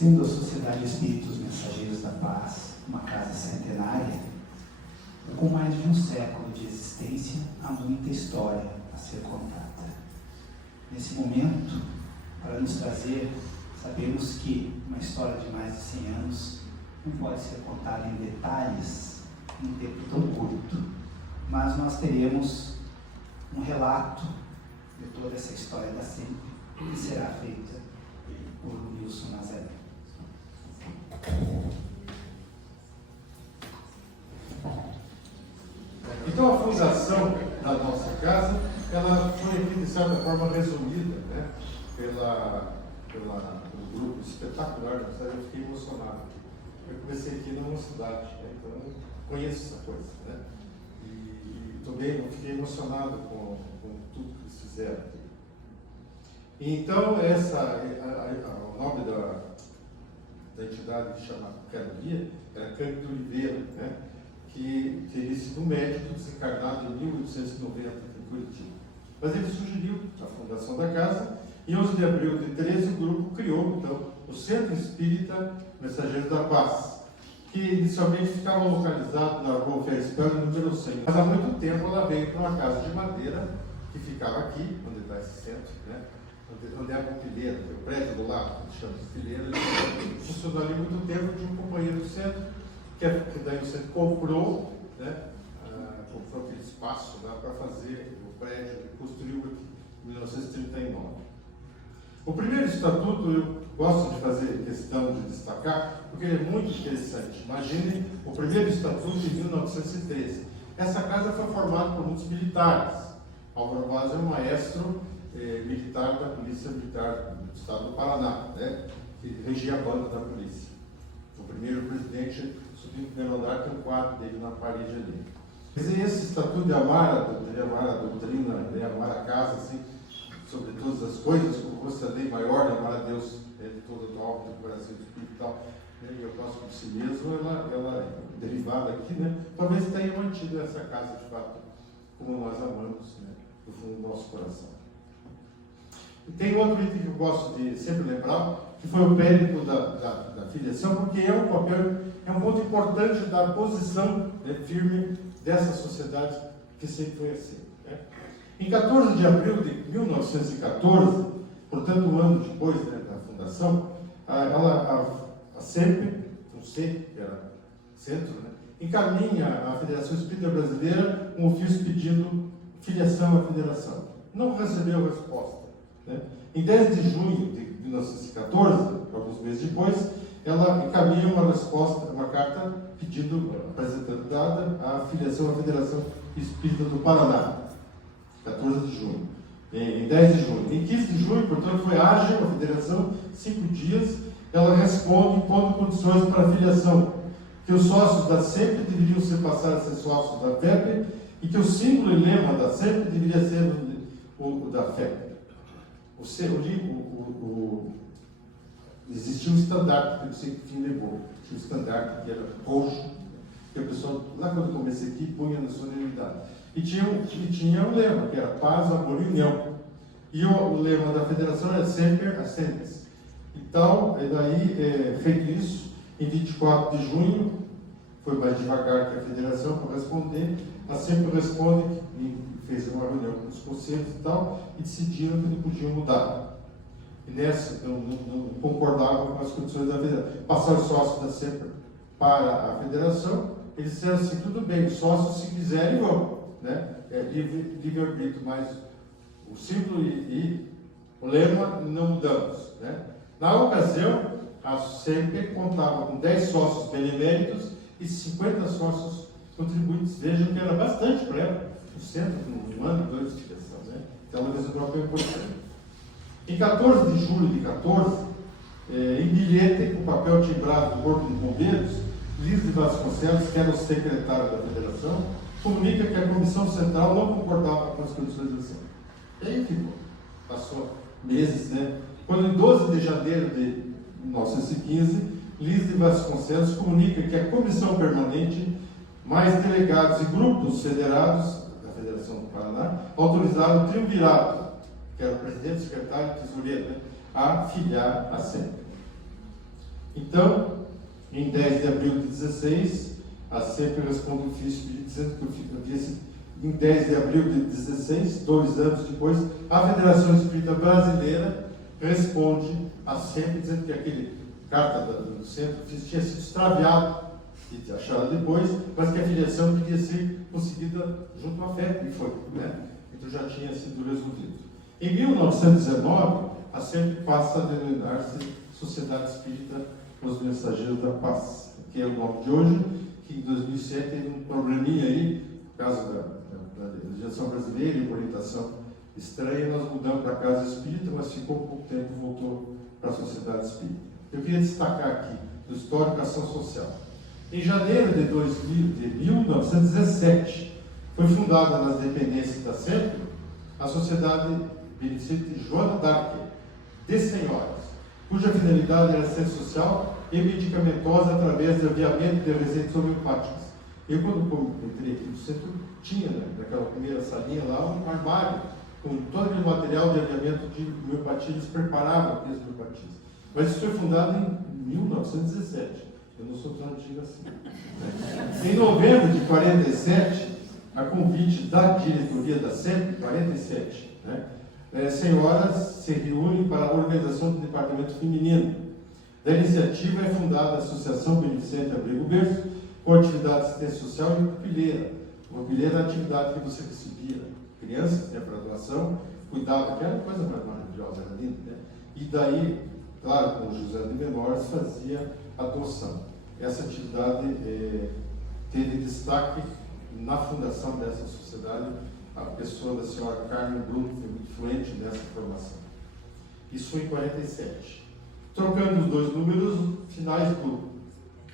Sendo a Sociedade Espíritos Mensageiros da Paz uma casa centenária, com mais de um século de existência, há muita história a ser contada. Nesse momento, para nos trazer, sabemos que uma história de mais de 100 anos não pode ser contada em detalhes em um tempo tão curto, mas nós teremos um relato de toda essa história da SEMP, que será feita por Wilson Nazaré. Então, a fundação da nossa casa, ela foi aqui, de certa forma, resumida, né, pelo grupo espetacular, eu fiquei emocionado aqui. Eu comecei aqui numa cidade, né, então eu conheço essa coisa, né, e também fiquei emocionado com tudo que eles fizeram aqui. Então, o nome da entidade que chama Quero Guia era Cândido Oliveira, né, que teria sido um médico desencarnado em 1890 em Curitiba. Mas ele sugeriu a fundação da casa e em 11 de abril de 13 o grupo criou, então, o Centro Espírita Mensageiros da Paz, que inicialmente ficava localizado na rua Ferispel, número 100. Mas há muito tempo ela veio para uma casa de madeira que ficava aqui, onde está esse centro, né? Onde é a Fileira, tem o prédio do lado, que chama de Fileira, ele funcionou ali muito tempo de um companheiro do centro, que daí o centro comprou, né, comprou aquele espaço, né, para fazer o prédio, construiu aqui em 1939. O primeiro estatuto eu gosto de fazer questão de destacar, porque ele é muito interessante. Imagine o primeiro estatuto de 1913. Essa casa foi formada por muitos militares. Álvaro Vaz é um maestro militar da Polícia Militar do Estado do Paraná, né, que regia a banda da polícia. O primeiro presidente subiu no primeiro andar, tem um quadro dele na parede ali. Esse estatuto de amar a doutrina, de amar a casa, assim, sobre todas as coisas, como fosse a lei maior, de amar a Deus de toda a tua alma, do coração, do espírito e tal, né, e eu posso por si mesmo, ela é derivada aqui, né, talvez tenha mantido essa casa, de fato, como nós amamos, né, do fundo do nosso coração. E tem outro item que eu gosto de sempre lembrar, que foi o mérito da filiação, porque é um ponto importante da posição, né, firme dessa sociedade que sempre foi assim, né? Em 14 de abril de 1914, portanto um ano depois, né, da fundação, a CEP, o C, que era centro, né, encaminha à Federação Espírita Brasileira um ofício pedindo filiação à federação. Não recebeu resposta, né? Em 10 de junho de 1914, alguns meses depois, ela encaminha uma resposta, uma carta apresentando a filiação à Federação Espírita do Paraná, 14 de junho. Em 10 de junho. Em 15 de junho, portanto, foi ágil a federação, 5 dias, ela responde impondo condições para a filiação, que os sócios da SEMP deveriam passar a ser sócios da FEP e que o símbolo e lema da SEMP deveria ser o da FEP. Existia um estandarte que eu sei que fim levou. Tinha um estandarte que era roxo, que a pessoa, lá quando eu comecei aqui, punha na solenidade. E tinha um lema, que era paz, amor e união. E o lema da federação era sempre Ascendens. Então, feito isso, em 24 de junho, foi mais devagar que a federação para responder, a sempre responde, fez uma reunião com os conselhos e tal, e decidiram que não podiam mudar. E nessa, não concordavam com as condições da federação. Passaram os sócios da SEMPER para a federação, eles disseram assim, tudo bem, os sócios se quiserem vão, né? É livre-arbítrio, mas o símbolo e o lema não mudamos, né? Na ocasião, a SEMPER contava com 10 sócios beneméritos e 50 sócios contribuintes. Vejam que era bastante para ela, o centro, um ano, 2 de filiação, né? Então ela fez um papel importante. Em 14 de julho de 14, em bilhete com papel timbrado do Corpo de Bombeiros, Liz de Vasconcelos, que era o secretário da federação, comunica que a Comissão Central não concordava com as condições da eleição. E aí ficou. Passou meses, né? Quando em 12 de janeiro de 1915, Liz de Vasconcelos comunica que a Comissão Permanente, mais delegados e grupos federados da Federação do Paraná, autorizaram o triunvirato, que era o presidente, secretário e tesoureiro, né, a filiar a SEMP. Então, em 10 de abril de 16, a SEMP responde o ofício dizendo que em 10 de abril de 16, 2 anos depois, a Federação Espírita Brasileira responde a SEMP dizendo que aquele carta do centro tinha sido extraviado, que acharam depois, mas que a filiação devia ser conseguida junto à FEP, e foi, né? Então já tinha sido resolvido. Em 1919, a SEMP passa a denominar-se Sociedade Espírita dos Mensageiros da Paz, que é o nome de hoje, que em 2007 teve um probleminha aí, por causa da legislação brasileira e orientação estranha, nós mudamos para a Casa Espírita, mas ficou pouco tempo e voltou para a Sociedade Espírita. Eu queria destacar aqui, do histórico Ação Social. Em janeiro de 1917, foi fundada nas dependências da SEMP a Sociedade Beneficente Joana d'Arc, de Senhoras, cuja finalidade era ser social e medicamentosa através de aviamento de receitas homeopáticas. Eu, quando entrei aqui no centro, tinha, né, naquela primeira salinha lá, um armário com todo aquele material de aviamento de homeopatia, eles preparavam aqueles homeopatias. Mas isso foi fundado em 1917. Eu não sou tão antigo assim. Em novembro de 47, a convite da diretoria da SEMP, 47, né, senhoras se reúnem para a organização do departamento feminino. Da iniciativa é fundada a Associação Beneficente Abrigo Berço, com atividade de assistência social e pupileira. Pupileira é a atividade que você recebia crianças, né, para doação, cuidava, que era uma coisa mais maravilhosa, era linda, né? E daí, claro, com o José de Menores, fazia a doação. Essa atividade teve destaque na fundação dessa sociedade. A pessoa da senhora Carmen Brum foi muito influente nessa formação. Isso foi em 47. Trocando os dois números, finais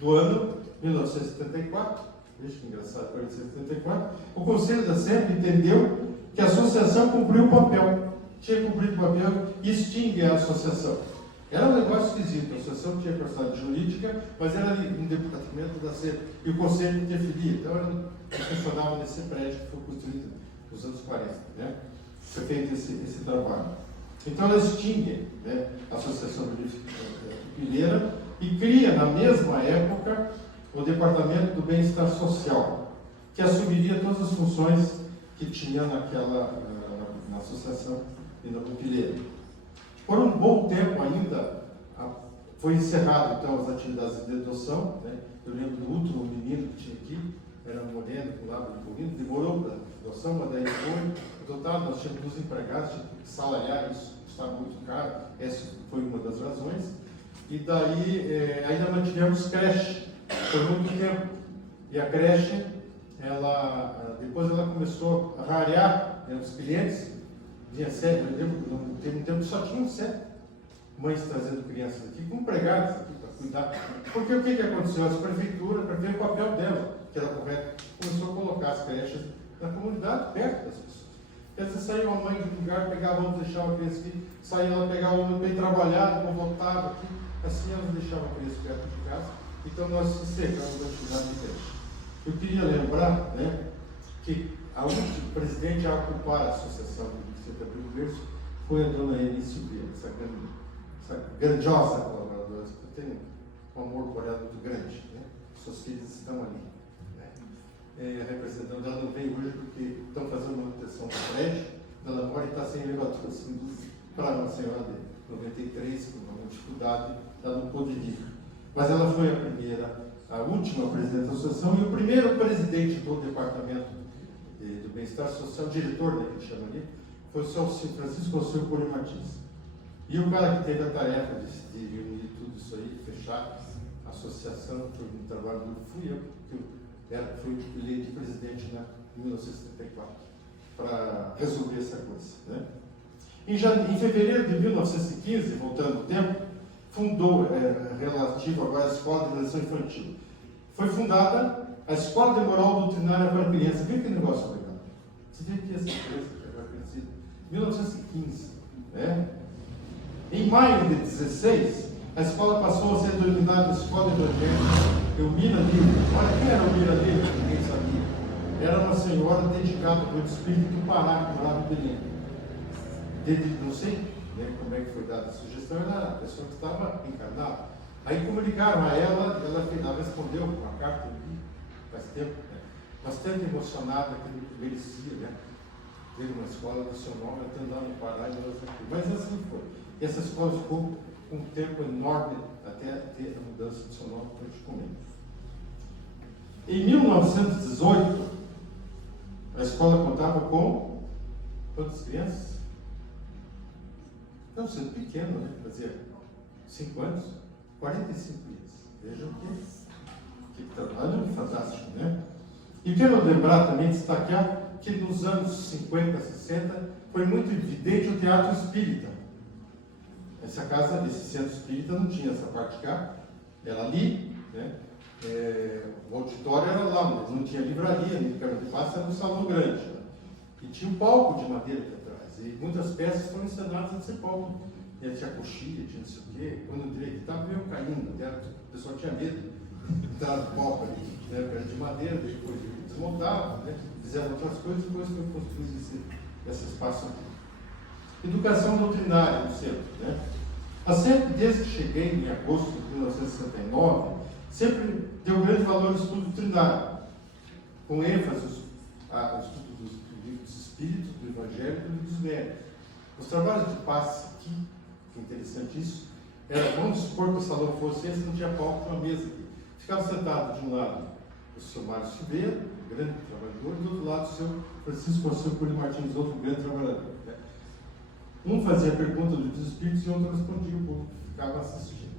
do ano, 1974, veja que engraçado, 1974, o Conselho da SEMP entendeu que a associação cumpriu o papel, tinha cumprido o papel e extingue a associação. Era um negócio esquisito, a associação tinha personalidade jurídica, mas era um departamento da SEMP, e o Conselho interferia, então funcionava nesse prédio que foi construído nos anos 40, né? Foi feito esse trabalho. Então ela extingue, né, a Associação Pupileira e cria, na mesma época, o Departamento do Bem-Estar Social, que assumiria todas as funções que tinha na associação e na Pupileira. Por um bom tempo ainda, foi encerrado então as atividades de adoção, né? Eu lembro do último menino que tinha aqui, era moreno, com lábio de polino, demorou para a adoção, mas daí foi adotado, nós tínhamos 2 empregados, tínhamos que salariar, isso estava muito caro, essa foi uma das razões. E daí ainda mantivemos creche por muito tempo. E a creche, depois ela começou a rarear, né, os clientes, vinha 7, eu lembro, teve um tempo que só tinham 7 mães trazendo crianças aqui, com empregados aqui para cuidar. Porque o que aconteceu? A prefeitura, para ver o papel dela, que era correto, começou a colocar as creches na comunidade, perto das pessoas. Quer dizer, saía uma mãe de um lugar, pegava outra, deixava a criança aqui, saía ela, pegava uma para ir trabalhar, depois voltava aqui, assim ela deixava a criança perto de casa. Então nós encerramos a atividade de creche. Eu queria lembrar, né, que a última presidente a ocupar a Associação de Beneficente Abrigo Berço foi a dona Eni Silveira, essa grandiosa colaboradora, que eu tenho um amor por ela muito grande, né? Suas filhas estão ali, né? Representando, ela não veio hoje porque estão fazendo manutenção do prédio, ela mora e está sem elevador, assim, para uma senhora de 93, com uma dificuldade, ela não pôde vir. Mas ela foi a última presidente da associação e o primeiro presidente do departamento do bem-estar social, diretor, né, que chama ali, foi o seu Francisco Alceu Polimatiz. E o cara que teve a tarefa de reunir tudo isso aí, fechar a associação, foi um trabalho do fui eu, que fui eleito presidente em 1974, para resolver essa coisa, né? Em fevereiro de 1915, voltando ao tempo, fundou, relativo agora à Escola de Educação Infantil, foi fundada a Escola de Moral Doutrinária para Crianças. Viu que negócio legal? Você vê que essa coisa que agora conhecida? 1915, né? Em maio de 16, a escola passou a ser denominada Escola Evangélica Elmira Livre. Olha, quem era Elmira Livre? Ninguém sabia. Era uma senhora dedicada ao espírito do Pará, que morava em Belém. Não sei, né, como é que foi dada a sugestão, era a pessoa que estava encarnada. Aí comunicaram a ela, ela respondeu uma carta, faz tempo, né? Bastante emocionada, que não merecia, né? Teve uma escola do seu nome, até andar no Pará e nós aqui. Mas assim foi. E essa escola ficou com um tempo enorme até ter a mudança do seu nome praticamente. Em 1918, a escola contava com quantas crianças? Não, sendo pequeno, né? Fazia 5 anos, 45 crianças. Vejam que trabalho fantástico, né? E quero lembrar também, destacar, que nos anos 50, 60, foi muito evidente o teatro espírita. Essa casa, esse centro espírita, não tinha essa parte cá, era ali, né? O auditório era lá, mas não tinha livraria, nem perna de passe, era um salão grande. Né? E tinha um palco de madeira aqui atrás, e muitas peças foram encenadas nesse palco. E tinha coxilha, tinha não sei o quê, quando eu entrei, estava meio caindo, o pessoal tinha medo de entrar no palco ali, né? Era de madeira, depois desmontavam, né? Fizeram outras coisas, depois foi construído esse espaço aqui. Educação doutrinária no centro, né? Sempre, desde que cheguei em agosto de 1969, sempre deu grande valor ao estudo doutrinário, com ênfase ao estudo dos livros dos Espíritos, do Evangelho e dos Médicos. Os trabalhos de passe aqui, que é interessante isso, era, vamos supor que o salão fosse esse, não tinha palco, tinha uma mesa aqui. Ficava sentado de um lado o seu Mário Silveira, grande trabalhador, e do outro lado o seu Francisco Conselho Martins, outro grande trabalhador. Né? Um fazia a pergunta dos Espíritos e outro respondia, o público ficava assistindo,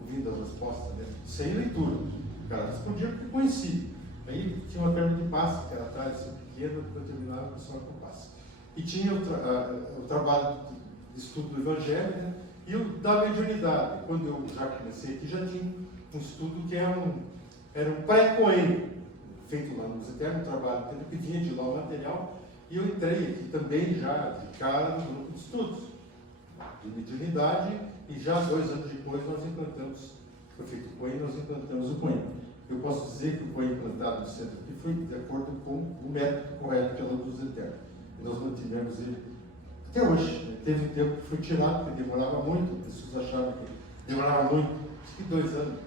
ouvindo as respostas, né? Sem leitura. O cara respondia porque conhecia. Aí tinha uma perna de passe, que era atrás, assim, pequena, depois terminava o pessoal com passe. E tinha o trabalho de estudo do Evangelho, né? E o da mediunidade. Quando eu já comecei aqui, já tinha um estudo que era um pré-coelho, feito lá no Luz Eterna, um trabalho que vinha de lá o material, e eu entrei aqui também já de cara no grupo de estudos de mediunidade, e já 2 anos depois nós implantamos, foi feito o coelho, nós implantamos o coelho. Eu posso dizer que o coelho implantado no centro aqui foi de acordo com o método correto pela Luz Eterna. E nós mantivemos ele até hoje. Né? Teve um tempo que foi tirado, porque demorava muito, as pessoas achavam que demorava muito, acho que 2 anos.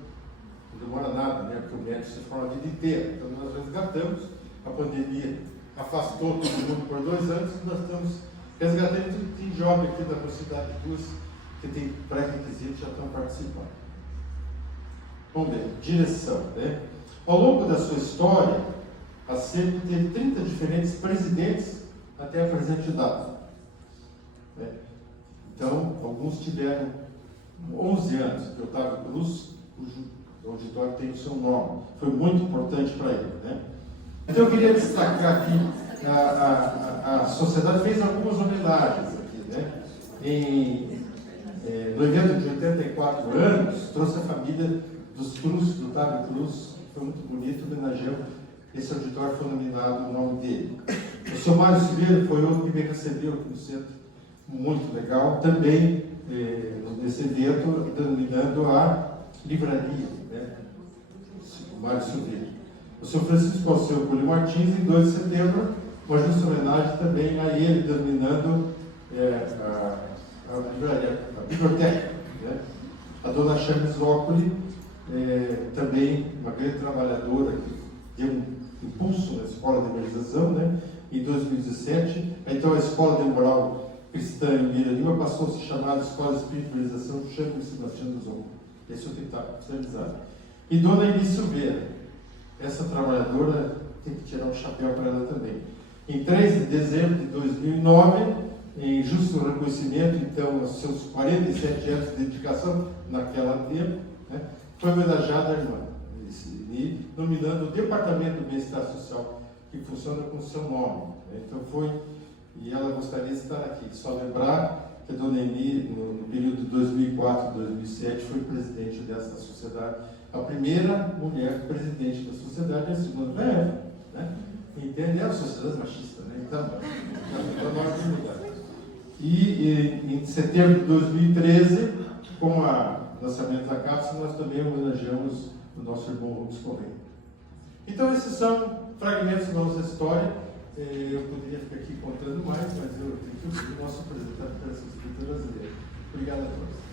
Não demora nada, né? Porque o médico se forma a vida inteira. Então nós resgatamos, a pandemia afastou todo mundo por 2 anos, e nós estamos resgatando. Tem jovem aqui da Mocidade de Luz que tem pré-requisitos já estão participando. Vamos ver, direção, né? Ao longo da sua história, a CEP teve 30 diferentes presidentes até a presente data. Né? Então, alguns tiveram 11 anos, que Otávio Cruz, cujo auditório tem o seu nome, foi muito importante para ele. Né? Então, eu queria destacar aqui, a sociedade fez algumas homenagens aqui. Né? No evento de 84 anos, trouxe a família dos Cruz, do Otávio Cruz, foi muito bonito, homenageou. Esse auditório foi nominado o nome dele. O seu Mário Silveira foi outro que me recebeu aqui no centro, muito legal, também nesse evento, denominando a livraria, né? O Mário Silveira. O seu Francisco Conselho Martins, em 2 de setembro, uma justa homenagem também a ele, denominando a livraria, a biblioteca. Né? A dona Chames Zócoli, também uma grande trabalhadora que deu um impulso na escola de evangelização, né? Em 2017. Então a escola de moral cristã em Mira Lima passou a se chamar Escola de Espiritualização Chames Sebastião dos Homens. Esse é o que está oficializado. E dona Elis Silveira, essa trabalhadora tem que tirar um chapéu para ela também. Em 3 de dezembro de 2009, em justo reconhecimento, então, aos seus 47 anos de dedicação naquela tempo, né, foi homenageada a irmã, nominando o Departamento do Bem-Estar Social, que funciona com o seu nome. Né? Então e ela gostaria de estar aqui. Só lembrar que a dona Eni, no período de 2004 a 2007, foi presidente dessa sociedade, a primeira mulher presidente da sociedade, e a segunda Eva, né? Entende? É a sociedade machista, né? Então, está na hora de mudar. E em setembro de 2013, com o lançamento da cápsula, nós também homenageamos o nosso irmão Rubens Correia. Então, esses são fragmentos da nossa história. Eu poderia ficar aqui contando mais, mas eu tenho que ouvir o nosso apresentador da Espírita Brasileira. Obrigado a todos.